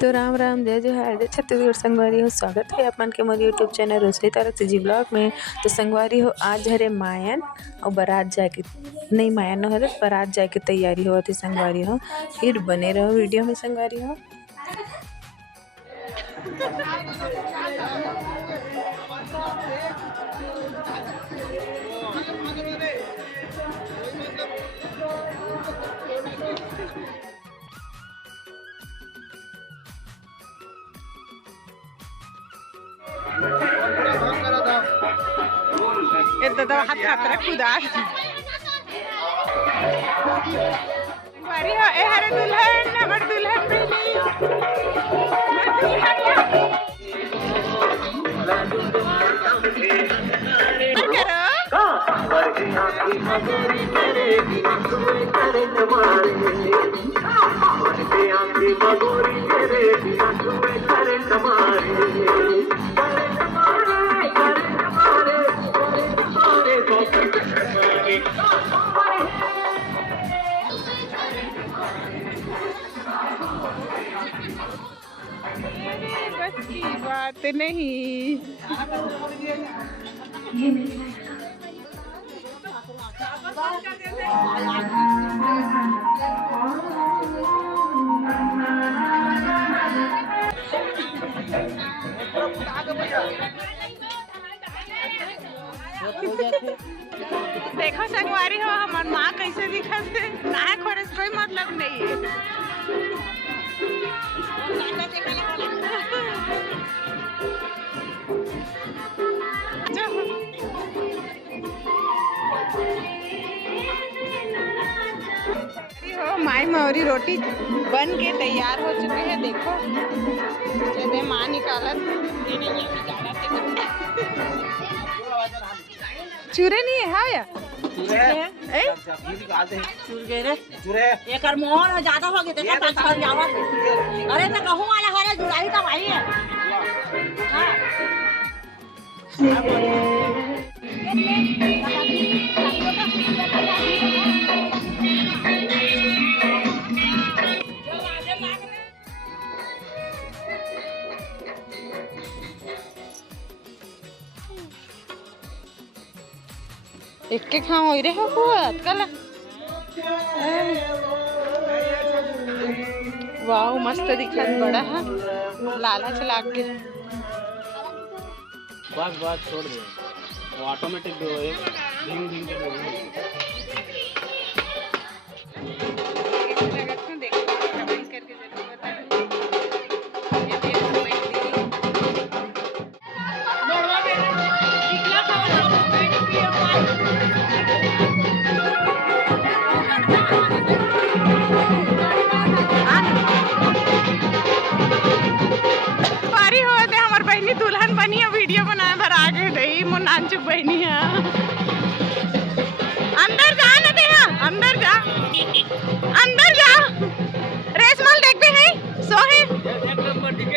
तो राम राम जय जोहार जय छत्तीसगढ़ संगवारी हो। स्वागत है अपन के मोर यूट्यूब चैनल रोशनी तारक जी ब्लॉग में। तो संगवारी हो आज हरे मायन और बारात जाए के नहीं मायन न हरे बारात जाए के तैयारी हो थी संगवारी हो। फिर बने रहो वीडियो में संगवारी हो। दादा हाथ खातर खुदा बारी हो ए हरे दुल्हन हमर दुल्हन बेली बात नहीं। देखो संगवारी हो हमार माँ कैसे दिखत है। नहा खोरे से कोई मतलब नहीं है। माई मौरी रोटी बन के तैयार हो चुके हैं। देखो जैसे माँ निकालत चूरे नहीं है हाँ या एकर मोहन ज्यादा हो गए देखा ता छन जावत। अरे तो कहूं वाला हरे जुड़ाई तो भाई है। हां एक के खाओ रे हो बुआत कल वाओ मस्त दिखत बड़ा है लाला चला के बस छोड़ दे वो ऑटोमेटिक दो एक धीम धीम के दुल्हन बनी है। वीडियो बनाए भर आगे दही मुन्नाचुक बहनी है। अंदर जा ना दे अंदर जा अंदर जा रेशमल देख भी है सो है एक नंबर ठीक है।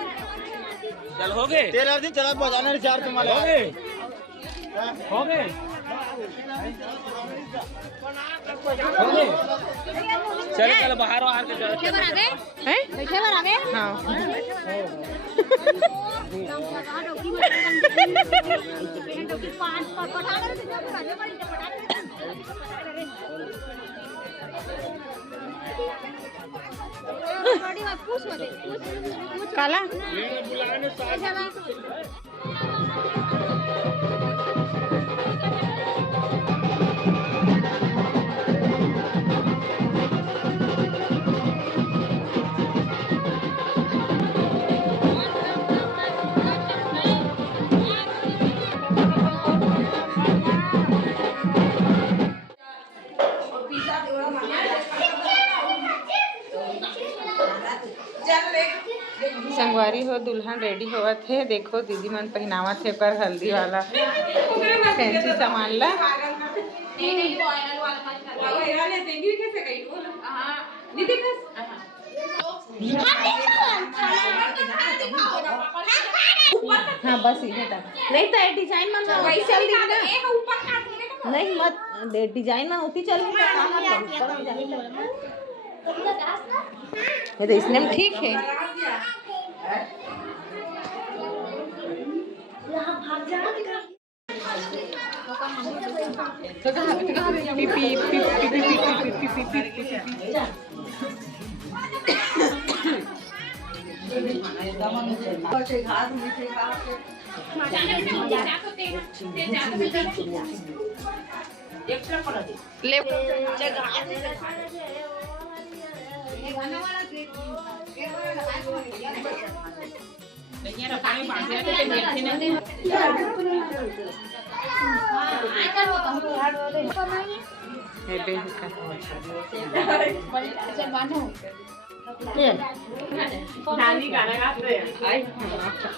चल हो गए 13 दिन चला बजाना चार तुम्हारे हो गए हो गए हो गए चल चल बाहर बाहर के चल हैं हाँ काला संगवारी हो दुल्हन रेडी होवत है। देखो दीदी मन पहनावत है पर हल्दी वाला फैंसी सामान ला हाँ बस इधर तक नहीं तो डिजाइन मन वही चल दी ना नहीं मत डिजाइन मन उती चल ये तो इसने में ठीक है ये नानी गाना गाते हैं अच्छा